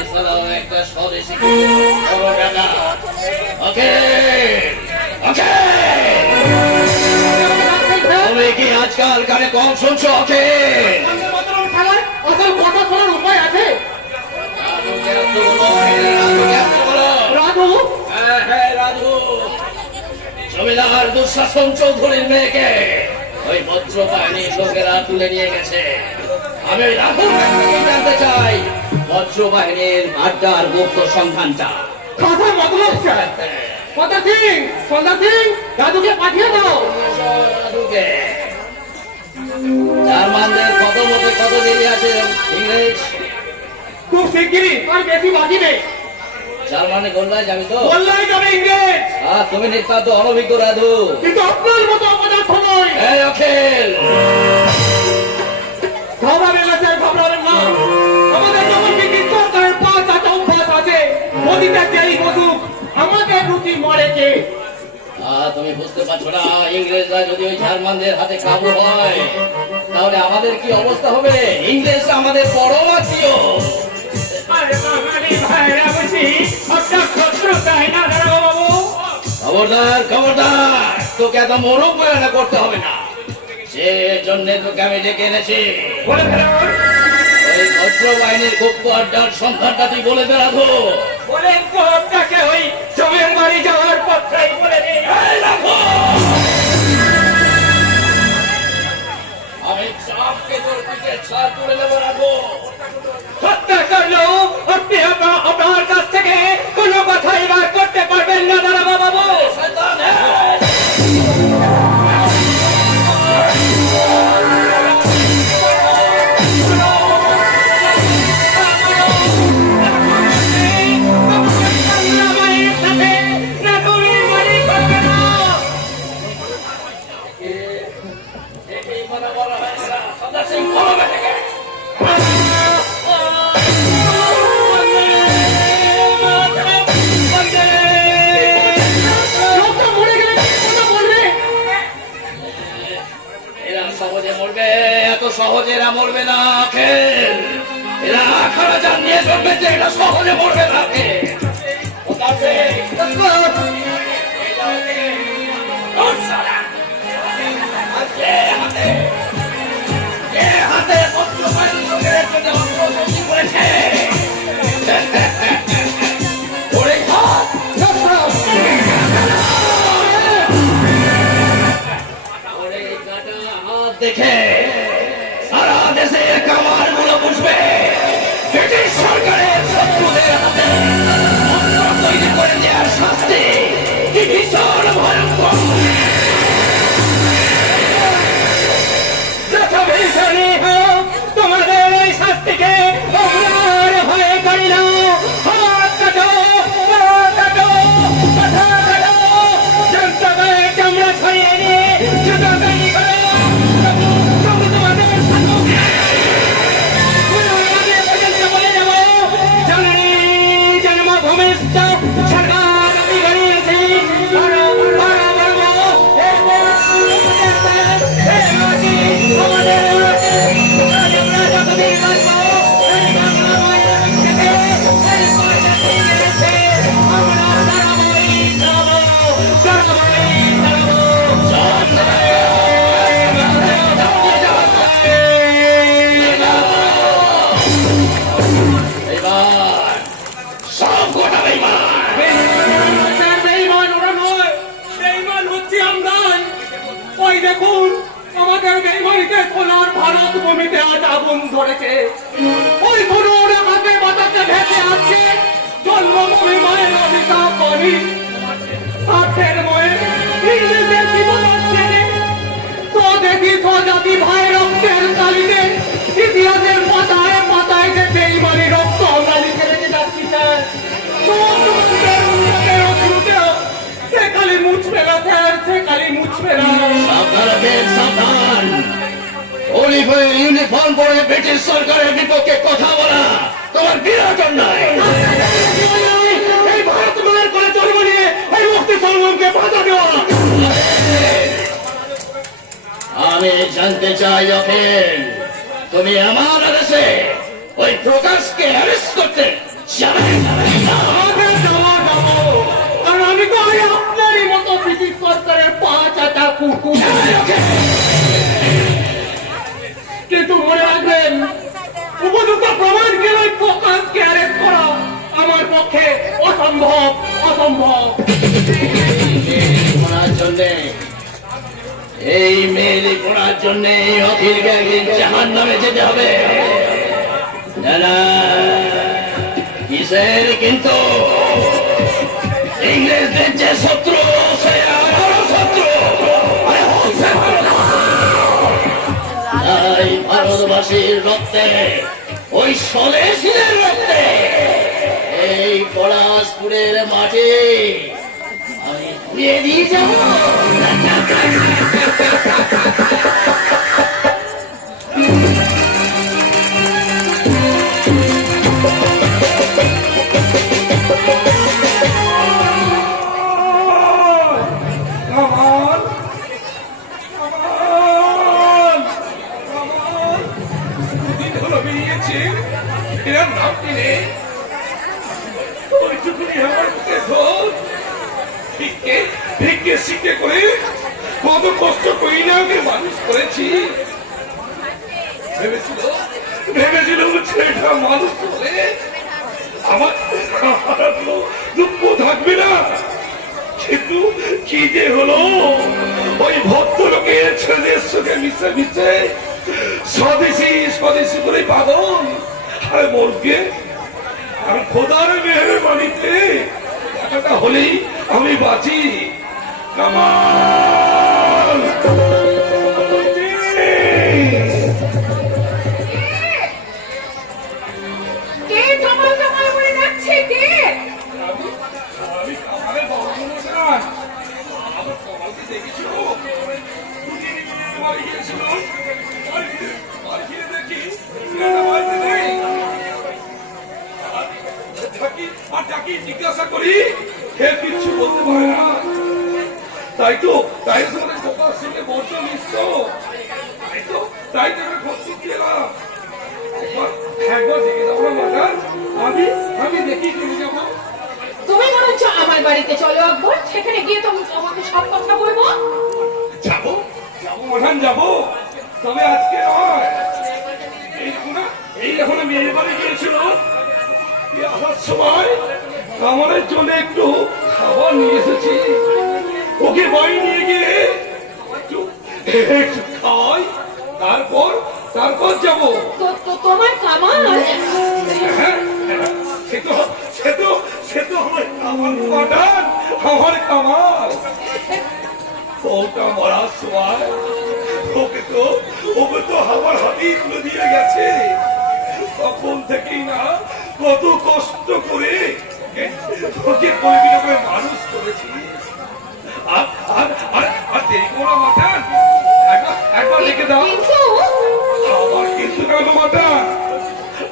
এছাড়াও একটা স্বদেশী বড় টাকা। ওকে ওকে, তুমি কি আজকাল কানে কম শুনছো? ওকে উপায় আছে? রাধু, হ্যাঁ রাধু, জমিদার দুঃশাসন চৌধুরীর মেয়েকে ওই বজ্র বাহিনীর লোকেরা তুলে নিয়ে গেছে। আমি ওই রাধুর কাছ থেকে জানতে চাই বজ্র বাহিনীর আড্ডার গুপ্ত সন্ধানটা। কথা মতলব স্যার। কথা ঠিক, সন্ধ্যা ঠিক, দাদুকে পাঠিয়ে দাও। রাধুকে জার্মানদের কত মতে কত দেরি আছে ইংরেজ? খুব শিগগিরই, আর বেশি বাকি নেই। জার্মানি গোল্লায় যাবি তো? গোল্লায় যাবে ইংরেজ। তুমি নিতান্ত অনভিজ্ঞ রাধু। কিন্তু আপনার মতো অপদার্থ নয়। এই অখিল, ঘবরাবেন না স্যার, ঘবরাবেন না। আমাদের যখন ব্রিটিশ সরকারের 5টা অভ্যাস আছে, নদীতে যেই বসুক আমাদের রুচি মরে কে। তুমি বুঝতে পারছো না, ইংরেজরা যদি ওই জার্মানদের হাতে কাবু হয় তাহলে আমাদের কি অবস্থা হবে? ইংরেজরা আমাদের বড় আত্মীয়। খবরদার খবরদার, তোকে এত মোরগ বয়ানা করতে হবে না। সে জন্য তোকে আমি ডেকে এনেছি। ওই ভদ্র বাহিনীর গুপ্ত আড্ডার সন্ধানটা তুই বলে বেড়াবো। বলেন তো আপনাকে ওই জমের বাড়ি যাওয়ার পথটাই বলে দিই। আমি চাপকে তোর দিকে ছাড় করে দেবো রাখবো। হত্যা করলেও আপনি আপনার কাছ থেকে কোনো কথাই বার করতে পারবেন না দাঁড়াবো বাবু। সহজে এরা মরবে না। এরা খারাপ জানিয়ে চলবে যে এটা সহজে মরবে না। হাতে করেছে দেখে সারা দেশের কামার গুলো বুঝবে ব্রিটিশ সরকারের শত্রুদের হাতে অস্ত্র তৈরি করে দেওয়ার শাস্তি কি ভীষণ ভয়ঙ্কর। যত ভীষণই হোক তোমাদের এই শাস্তিকে আমরা ভয় করি না। হাত কাটো, পা কাটো, মাথা কাটো, যন্ত্রণায় চামড়া ছড়িয়ে নিয়ে জুতো তৈরি করো। দেখুন আমাদের বেইমানিতে সোনার ভারত ভূমিতে আজ আগুন ধরেছে। ওই সোনার হাতে বাতাসে ভেসে আসছে জন্মভূমি মায়ের অভিশাপ বাণী। স্বার্থের ময়ে ইংরেজের জীবন স্বদেশী স্বজাতি ভাই রক্তের তালিতে ইতিহাসের পাতায় পাতায় যে বেইমানি রক্ত আমরা লিখে রেখে যাচ্ছি স্যার। সে কালি মুছবে না স্যার, সে কালি মুছবে না। সাবধান, ইউনিফর্ম পরে ব্রিটিশ সরকারের বিপক্ষে কথা বলা তোমার বিরাট অন্যায়। এই ভারত মায়ের করে জন্ম নিয়ে এই মুক্তি সংগ্রামকে বাধা দেওয়া। আমি জানতে চাই অখিল, তুমি আমার আদেশে ওই প্রকাশকে অ্যারেস্ট করতে অসম্ভব, অসম্ভব। পড়ার জন্যে এই মেয়েলি পড়ার জন্যে অখিলকে একদিন জাহান নামে যেতে হবে। না না, কিসের কিন্তু? ইংরেজদের যে শত্রু সে আমারও শত্রু। আরে হচ্ছে ভারত। তাই ভারতবাসীর রক্তে, ওই স্বদেশীদের রক্তে এই পলাশপুরের মাটি আমি ধুয়ে দিয়ে যাব। কামাল, কামাল, কামাল, দুদিন হলো বেরিয়েছে, এর নামটি নেই। ওইটুকুনি আমার বুকে ধর। ভিক্ষে, ভিক্ষে শিক্ষে করে কত কষ্ট করি না ওকে মানুষ করেছি। ভেবেছিল, ভেবেছিল ছেলেটা মানুষ করে আমার আর কোনো দুঃখ থাকবে না। কিন্তু কি যে হলো, ওই ভদ্রলোকের ছেলেদের সঙ্গে মিশে মিশে স্বদেশী স্বদেশী করে পাগল। আর মরকে আর খোদার মেহরবানিতে টাকাটা হলেই আমি বাঁচি। কামাল, কে জমাল জমাল করে যাচ্ছে? কে? আমি কামালের বাবা নমস্কার। আমার কামালকে দেখেছিল, বাড়ি গিয়েছিল, বাড়ি গিয়ে দেখি ছেলেটা বাড়িতে নেই। আর যাকে জিজ্ঞাসা করি সে কিচ্ছু বলতে পারে না। তাই তো তোমাদের খোকার সঙ্গে বড্ড মিশ্র। তাই তো আমি খোঁজ করতে এলাম। একবার দেখে যাবো না মাথার, আমি দেখি চলে যাবো। তুমি বরঞ্চ আমার বাড়িতে চলো আকবর, সেখানে গিয়ে তোমাকে সব কথা বলবো। যাবো মাঠান যাবো, তবে আজকে নয়। এই এখন আমি এই বাড়ি গিয়েছিল, আসার সময় আমাদের জন্য একটু খাবার নিয়ে এসেছি। ওকে বাড়ি নিয়ে গিয়ে একটু খাওয়াই, তারপর যাবো। তোমার কামাল? সে তো আমার মাঠান, আমার কামাল। ওটা মরার সময় ওকে তো আমার হাতেই তুলে দিয়ে গেছে। তখন থেকেই না কত কষ্ট করে ওকে পরিবিলকে মানুষ করেছি। আর দেরি করো মাঠান, একবার দেখে দাও। আবার কিন্তু কেন মাঠান?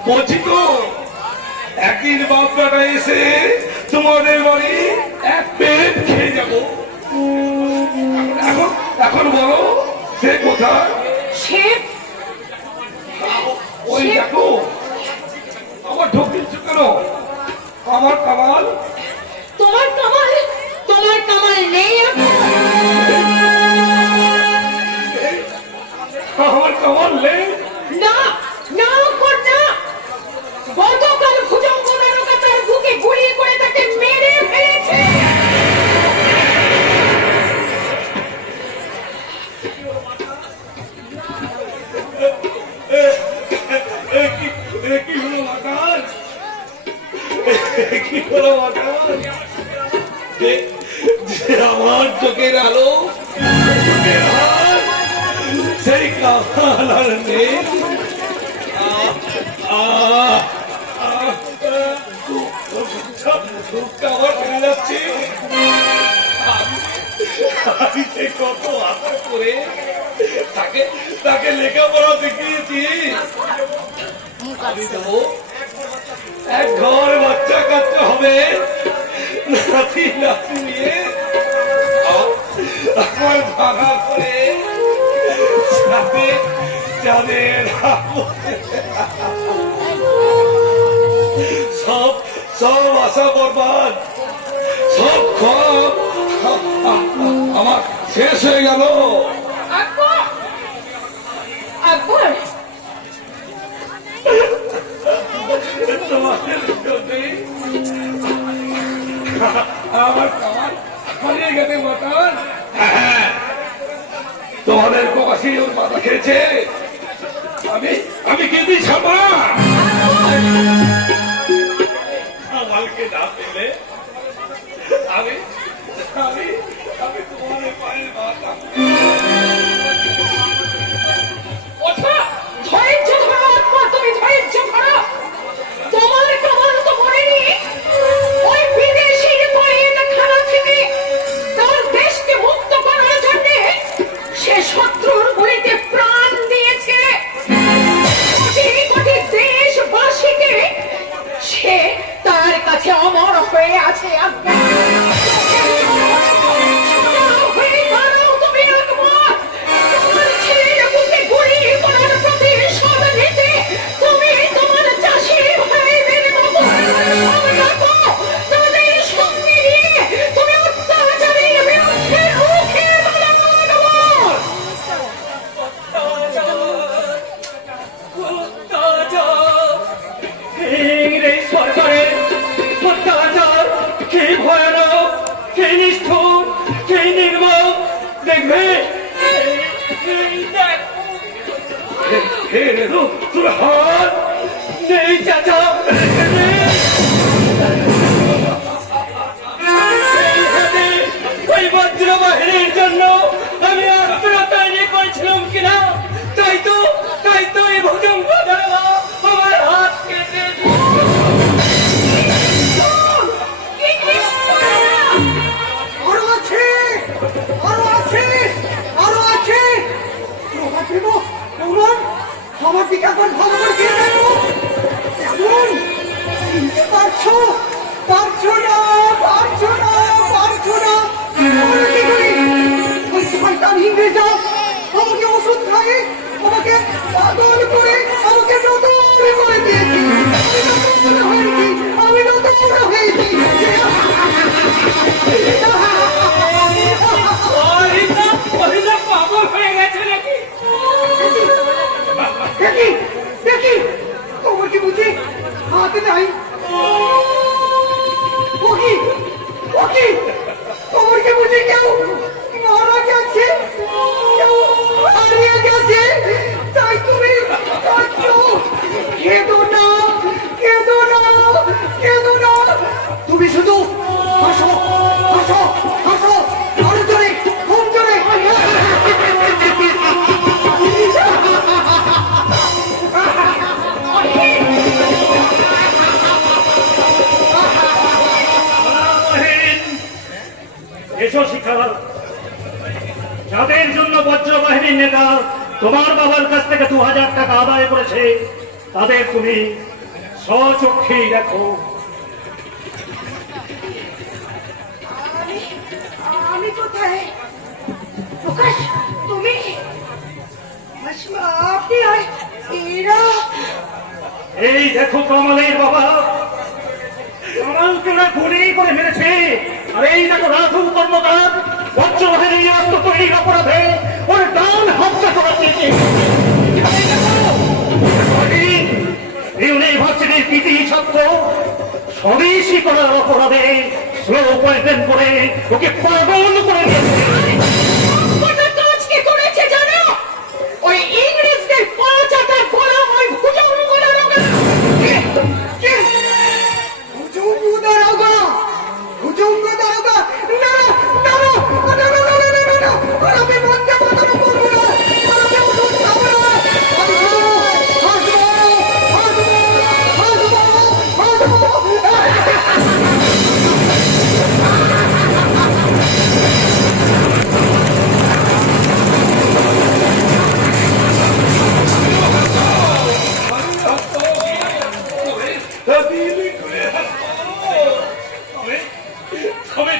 বলছি তো, একদিন বাপটা এসে তোমাদের বাড়ি এক পেট খেয়ে যাবো। এখন বলো সে কোথায়? সে ওই দেখো, আমার ঢোক দিচ্ছ কেন? আমার কামাল, তোমার কামাল? তোমার কামাল নেই? আমার কামাল নেই? না না আকবর, না। গতকাল ভুজঙ্গ নরকা তার বুকে গুলি করে তাকে মেরে ফেলেছে। কি হলো মাতাল? কি হলো মাতাল? যে আমার চোখের আলো, সেই কামাল আর নেই। আমার ফেলে যাচ্ছে। আমি সে কত আশা করে তাকে লেখাপড়া দেখিয়েছি। আমি দেবো এক ঘর বাচ্চা কাচ্চা হবে, নাতি নাতি নিয়ে আমার ভাড়া করে যাদের সব আশা বরবাদ, সব খব আমার শেষ হয়ে গেল। আকবর, আকবর, তোমাদের জন্যে আমার কামান হারিয়ে গেছে মাতাল। হ্যাঁ, তোমাদের প্রবাসী ওর মাথা খেয়েছে। আমি কেঁদি ছাপা কামালকে না পেলে আমি আমি আমি তোমার পায়ে মাথা। ওঠো, ধৈর্য ধরো আত্মা, তুমি ধৈর্য ধরো। তোমার কামান তো মরেনি। ওই বিদেশির পয়েন্ট খানা থেকে তার দেশকে মুক্ত করার জন্য সে শত্রুর গুলিতে প্রাণ দিয়েছে। কোটি কোটি দেশবাসীকে সে তার কাছে অমর হয়ে আছে। হয়ে দাঁড়াও তুমি একবার। তোমার ছেলের বুকে গুলি করার প্রতিশোধ নিতে তুমি তোমার চাষি ভাইদের মতো সব রাখো। তাদের সঙ্গে নিয়ে তুমি অত্যাচারীর বিরুদ্ধে রুখে দাঁড়াও। ইংরেজ সরকারের অত্যাচার কি ভয়ানক, কি নিষ্ঠুর, কি নির্মম দেখবে। তোর হাত নেই চাচা, ওই বজ্র বাহিনীর জন্য আমি আত্মরা তৈরি করেছিলাম কিনা। তাই তো এই ভুজঙ্গ দ্বারা আমার হাত কেটে আরো আছে, আরো আছে, আরো আছে। প্রভাত দেব, ভগবান, আমার দিকে একবার ভালো করে চেয়ে দেখো। এমন চিনতে পারছো? পারছো না, পারছো না, পারছো না। তাহলে কি করি? ওই শয়তান ইংরেজরা আমাকে ওষুধ খাইয়ে আমাকে পাগল করে আমাকে নতুন করে দিয়েছে। আমি নতুন হয়েছি। পাগল হয়ে গেছে নাকি? দেখি দেখি তোমার কি বুঝি হাতে নাই? ওকি ওকি তোমার কি বুঝি কেউ মারা গেছে, কেউ হারিয়ে গেছে, তাই তুমি কাঁদছো? কেঁদো না, কেঁদো না, কেঁদো না। তুমি শুধু হাসো, হাসো, হাসো, আরো জোরে, খুব জোরে। এসো শিখা, যাদের জন্য বজ্রবাহিনীর নেতা তোমার বাবার কাছ থেকে 2000 টাকা আদায় করেছে, তাদের তুমি স্বচক্ষেই দেখো। আমি কোথায়? প্রকাশ, তুমি? মাসিমা, আপনি আর এরা? এই দেখো কমলের বাবা, কমলকে ওরা গুলি করে মেরেছে। আর এই দেখো রাধু কর্মকার বজ্রবাহিনীর অস্ত্র তৈরির অপরাধে ওর ডান হাতটা করা চেয়েছে। ইউনিভার্সিটির কৃতি ছাত্র স্বদেশী করার অপরাধে স্লো পয়েন্ট করে ওকে পাগল করে দিয়েছে। কটা কাজ কি করেছে জানো? ওই ইংরেজদের পাঁচাটা গোলাম ওই ভুজঙ্গ দারোগা। ভুজঙ্গ দারোগা, ভুজঙ্গ দারোগা। না না না না না না না না না না, আমি বন্ধে মাথানো করবো না, আমি ওষুধ খাবো না। আমি শুধু হাসবো, হাসবো, হাসবো, হাসবো।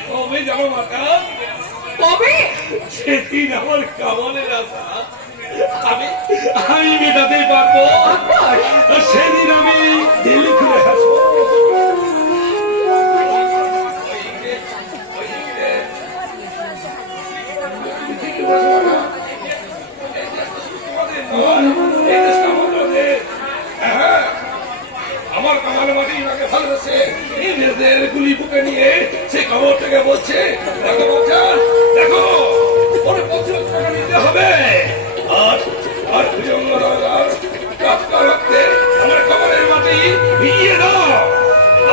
কবে যাবো মাতা? কবে? সেদিন আমার কামানের আশা আমি আমি মেটাতে পারবো। সেদিন আমি দিল্লি ঘুরে আসবো। আমার কামাল মাটি আমাকে ভালোবাসে, ইংরেজদের গুলি বুকে নিয়ে সে খবর থেকে বলছে, দেখো বাচ্চা, দেখো ওর 25 টাকা নিতে হবে। আর আর ভুজঙ্গদার টাটকা রক্তে আমার খবরের মাটি ভিজিয়ে দাও।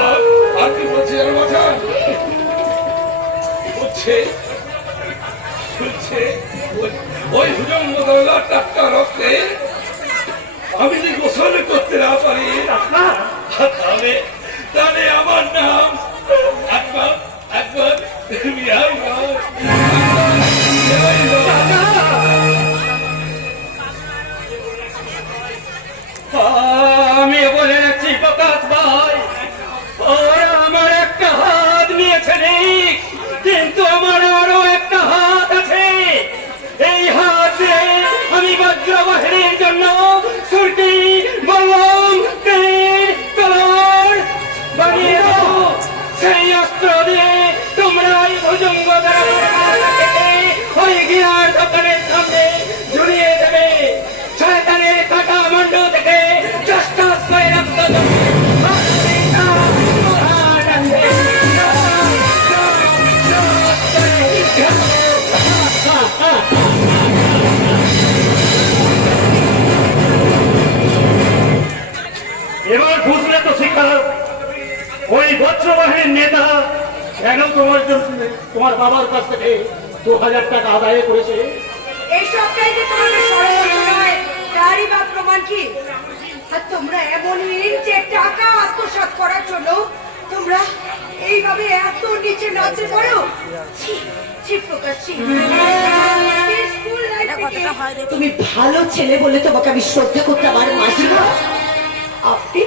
আর আর কি বলছে জানো বাচ্চা? বলছে ওই ভুজঙ্গদার টাটকা রক্তে আমি যদি গোসল করতে না পারি তাহলে তাহলে আমার নাম একবার একবার বিহাই নয়। আমি বলে রাখছি প্রকাশ ভাই, ওরা আমার একটা হাত নিয়েছে ঠিক, কিন্তু আমার আরো একটা হাত আছে। এই হাত দিয়ে আমি বজ্র বাহিনীর জন্য ছুটি বললাম কলর বানিয়ে দেবো। সেই অস্ত্র দিয়ে তোমরা এই ভুজঙ্গ ওই গিয়ার দোকানের সামনে ঝুলিয়ে দেবে। শয়তানের কাটা মন্ড থেকে চেষ্টা করে রক্ত এবার বুঝলে তো শিক্ষা, ওই বজ্রবাহিনীর নেতা কেন তোমার জন্য তোমার বাবার কাছ থেকে 2000 টাকা আদায় করেছে। এই সবটাই যে তোমাদের ষড়যন্ত্র নয়, তারই বা প্রমাণ কি? আর তোমরা এমনই যে টাকা আত্মসাৎ করার জন্য তোমরা এইভাবে এত নিচে নাচতে পারো। ছি, ছি প্রকাশ, ছি। এই স্কুল লাইফ থেকে তুমি ভালো ছেলে বলে তোমাকে আমি শ্রদ্ধা করতাম। আর মাসিমা, আপনি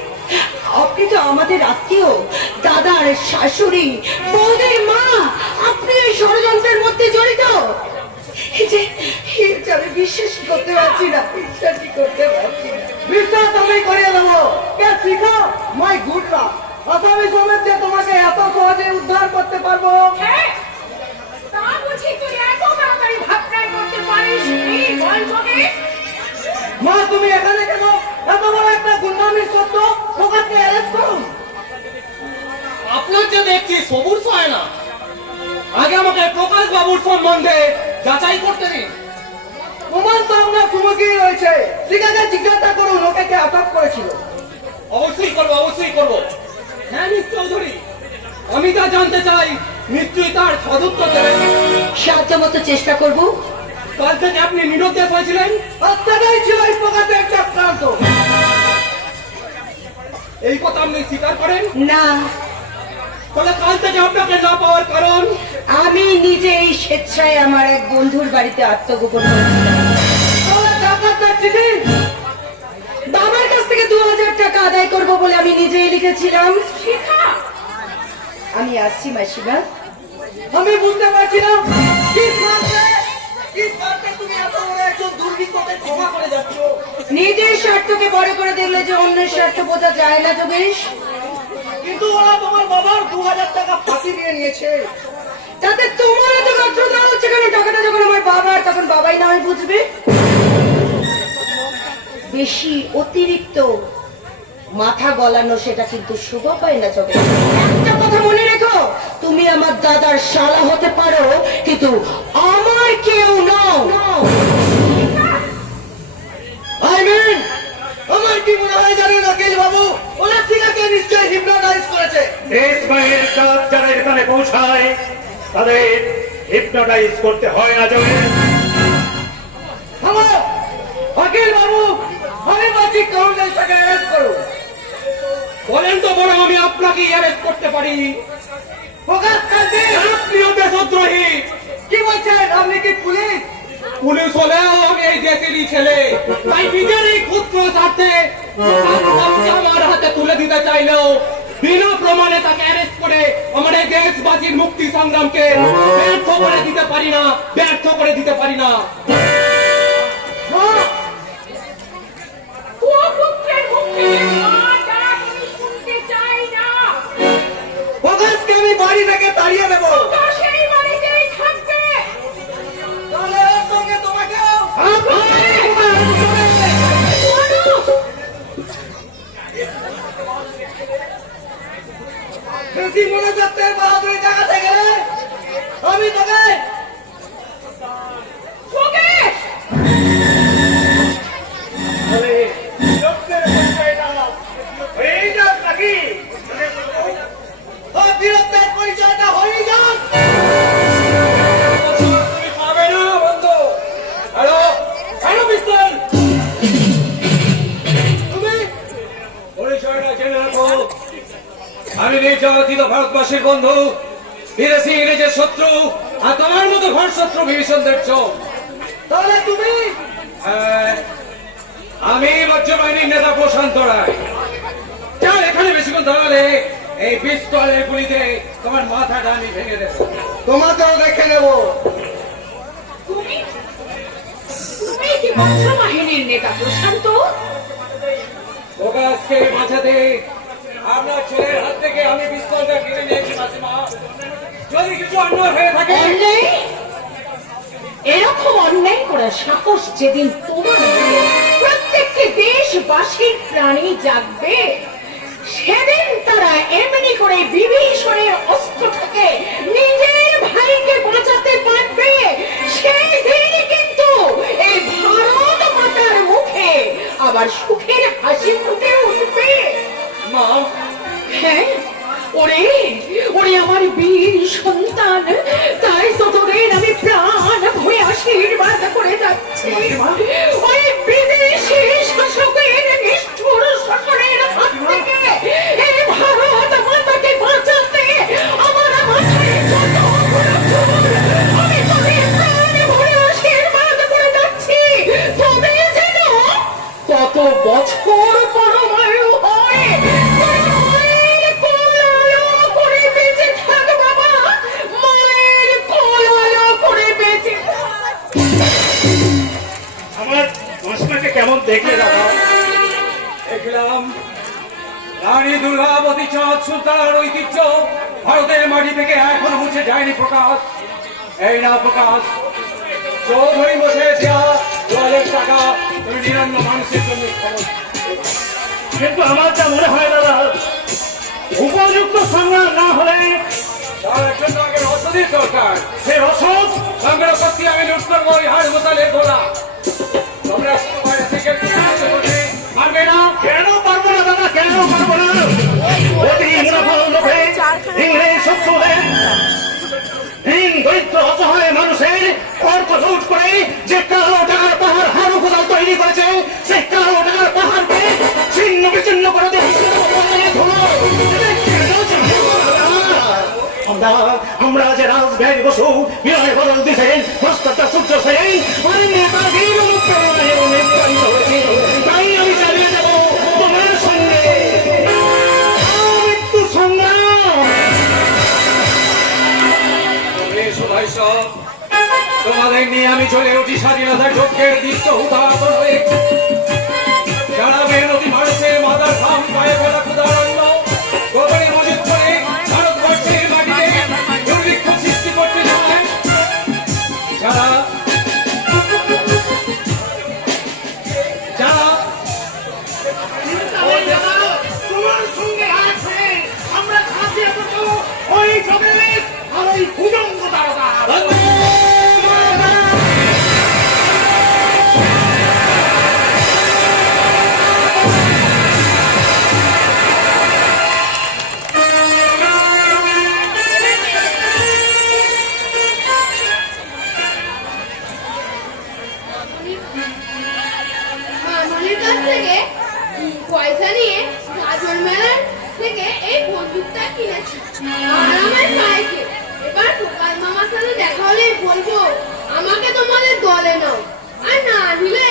আপনি তো আমাদের আত্মীয়, দাদার শাশুড়ি, বৌদির মা। আপনি এই ষড়যন্ত্রের মধ্যে জড়িত। এই যে আমি বিশ্বাসই করতে পারছি না, বিশ্বাসই করতে পারছি না। বিশ্বাস আমি করিয়ে দেবো। কে শিখো মাই গুড লাক, আসামি সমেত যে তোমাকে এত সহজে উদ্ধার করতে পারবো। হ্যাঁ, তা বুঝি তুই এত তাড়াতাড়ি ভাবনাই করতে পারিস? এই বল তোকে। মা তুমি এখানে কেন? এত বড় একটা গুন্ডামির সত্য প্রকাশকে অ্যারেস্ট করুন। আপনার যে দেখছি সবুর হয় না, আগে আমাকে প্রকাশ বাবুর সম্বন্ধে যাচাই করতে দিন। প্রমাণ তো আপনার সুমুখেই রয়েছে। ঠিক আছে, জিজ্ঞাসা করুন ওকে কে আটক করেছিল। অবশ্যই করবো, অবশ্যই করবো। হ্যাঁ মিস চৌধুরী, আমি যা জানতে চাই নিশ্চয়ই তার সদুত্তর দেবেন। সাধ্য মতো চেষ্টা করব। কাল থেকে আপনি নিরুদ্দেশ হয়েছিলেন। বাচ্চাটাই ছিল এই প্রকাশের চক্রান্ত। এই কথা আপনি স্বীকার করেন? না, তাহলে কাল থেকে আপনাকে না পাওয়ার কারণ? আমি নিজে এই স্বেচ্ছায় আমার এক বন্ধুর বাড়িতে আত্মগোপন করেছিলাম। তাহলে ডাকাতদের চিঠি বাবার কাছ থেকে 2000 টাকা আদায় করব বলে আমি নিজেই লিখেছিলাম। আমি আসছি মাসিমা। আমি বুঝতে পারছিলাম কি স্বার্থে তুমি এত বড় একজন দুর্বৃত্তকে ক্ষমা করে যাচ্ছ। নিজের স্বার্থকে বড় করে দেখলে যে অন্যের স্বার্থ বোঝা যায় না যোগেশ। কিন্তু ওরা তোমার বাবার 2000 টাকা ফাঁকি দিয়ে নিয়েছে। তাতে তোমার এত গাত্রতা হচ্ছে কেন? টাকাটা যখন আমার বাবার, তখন বাবাই না হয় বুঝবে। বেশি অতিরিক্ত মাথা গলানো সেটা কিন্তু শুভ পায় না যোগেশ। একটা কথা মনে রেখো, তুমি আমার দাদার শালা হতে পারো, কিন্তু আমার কেউ নও। আমার কি মনে হয় জানেন রাকেশ বাবু, ওরা ঠিকাকে নিশ্চয়ই হিপনোটাইজ করেছে। দেশবাহীর কাজ যারা এখানে পৌঁছায় তাদের হিপনোটাইজ করতে হয় না জয়। থামো রাকেশ বাবু, আমি বলছি কাউন্সিলটাকে অ্যারেস্ট করুন। বলেন তো বড়, আমি আপনাকে অ্যারেস্ট করতে পারি? প্রকাশ কান্তি আপনিও দেশদ্রোহী। কি বলছেন? আপনি কি পুলিশ? পুলিশ হলেও আমি এই দেশেরই ছেলে, তাই নিজের এই ক্ষুদ্র স্বার্থে আমার হাতে তুলে দিতে চাইলেও বিনা প্রমাণে তাকে অ্যারেস্ট করে আমার এই দেশবাসীর মুক্তি সংগ্রামকে ব্যর্থ করে দিতে পারি না, ব্যর্থ করে দিতে পারি না। প্রকাশকে আমি বাড়ি থেকে তাড়িয়ে দেবো। তাহলে ওর সঙ্গে তোমাকেও। বেশি মনোযত্নের বাহাদুরি দেখাতে গেলে আমি তোকে যোগেশ! বলে, লোকদের পরিচয়টা হয়েই যাক নাকি? তোর বীরত্বের পরিচয়টা হয়ে যাক। তুমি পাবে না বন্ধু। হ্যালো হ্যালো মিস্টার, তুমি পরিচয়টা জেনে রাখো। আমি নির্যাতিত ভারতবাসীর বন্ধু, বিদেশি ইংরেজের শত্রু, আর তোমার মতো ঘর শত্রু বিভীষণ দেবছ। তাহলে তুমি আমি বজ্রবাহিনীর নেতা প্রশান্ত রায়। যার এখানে বেশিক্ষণ দাঁড়ালে এই পিস্তলের গুলিতে তোমার মাথাটা আমি ভেঙে দেবো। তোমাকেও দেখে নেব। তুমি তুমি কি বংশবাহিনীর নেতা প্রশান্ত? প্রকাশকে বাঁচাতে আপনার ছেলের হাত থেকে আমি পিস্তলটা কিনে নিয়েছি মাসিমা। যদি কিছু অন্যায় হয়ে থাকে অন্যায়? এরকম অন্যায় করার সাহস যেদিন তোমার হবে, প্রত্যেকটি দেশবাসীর প্রাণী জাগবে, সেদিন তারা এমনি করে বিভীষণের অস্ত্র থেকে নিজের ভাইকে বাঁচাতে পারবে। সেই দিন কিন্তু এই ভারত মাতার মুখে আবার সুখের হাসি ফুটে উঠবে। মা, হ্যাঁ, ওরে ওরে আমার বীর সন্তান, তাই তো তোদের আমি প্রাণ ভরে আশীর্বাদ করে যাচ্ছি। ওই বিদেশি শাসকের নিষ্ঠুর শাসনের হাত থেকে এই ভারত মাতাকে বাঁচাতে আমার মাথায় যত ঘোরাফেরা, আমি তোদের প্রাণ ভরে আশীর্বাদ করে যাচ্ছি। তবে যেন কত বছর পরমায়ু হয়, মায়ের কোলালো করে বেঁচে থাক বাবা, মায়ের কোলালো করে বেঁচে থাক। আমার মাসমাকে কেমন দেখলে দাদা? দেখলাম রানী দুর্গাবতী চাঁদ সুলতানার ঐতিহ্য ভারতের মাটি থেকে এখনো মুছে যায়নি প্রকাশ। এই না প্রকাশ, চৌধুরী বসে দেওয়া 2000 টাকা তুমি নিরন্ন মানুষের জন্য খরচ। কিন্তু আমার যা মনে হয় দাদা, উপযুক্ত সংগ্রাম না হলে তার জন্য আগে রসদের দরকার। সে রসদ সংগ্রহ করতে আমি লুট করবো ওই হাড় মোতালে গোলা। তোমরা শুধু বাইরে থেকে সাহায্য করতে পারবে না। কেন পারবো না দাদা, কেন পারবো না? অতি মুনাফার লোভে ইংরেজ শত্রুদের দরিদ্র অসহায় মানুষের কর্কট করে যে কালো টাকার পাহাড় হারু কোদাল তৈরি করেছে, সেই কালো টাকার পাহাড়কে ছিন্ন বিচ্ছিন্ন করে আমরা যে রাজব্যাগ বসু বিনয় বদল দিছেন, মাস্টারটা সূর্য সেন, মানে নেতাজির অনুপ্রেরণায় অনুপ্রাণিত হয়েছি। তাই আমি চালিয়ে যাব তোমার সঙ্গে মৃত্যু সংগ্রাম। এসো ভাই সব, তোমাদের নিয়ে আমি চলে উঠি স্বাধীনতার যজ্ঞের দীপ্ত হুতাহন হয়ে। যারা মেহনতি মানুষের মাথার ঘাম পায়ে ফেলা ক্ষুধারণ্য গোপনে মজুত করে ভারতবর্ষের মাটিতে দুর্ভিক্ষ সৃষ্টি করতে চায়, যারা যারা তোমার সঙ্গে আছে আমরা খাসিয়া ওই জগের আর ওই ভুজঙ্গ তারকা। মামনির কাছ থেকে পয়সা নিয়ে গাজর মেলার থেকে এই বন্দুকটা কিনেছি আর আমার ভাইকে। এবার টোকাই মামার সাথে দেখা হলে বলবো আমাকে তোমাদের দলে নাও, আর না দিলে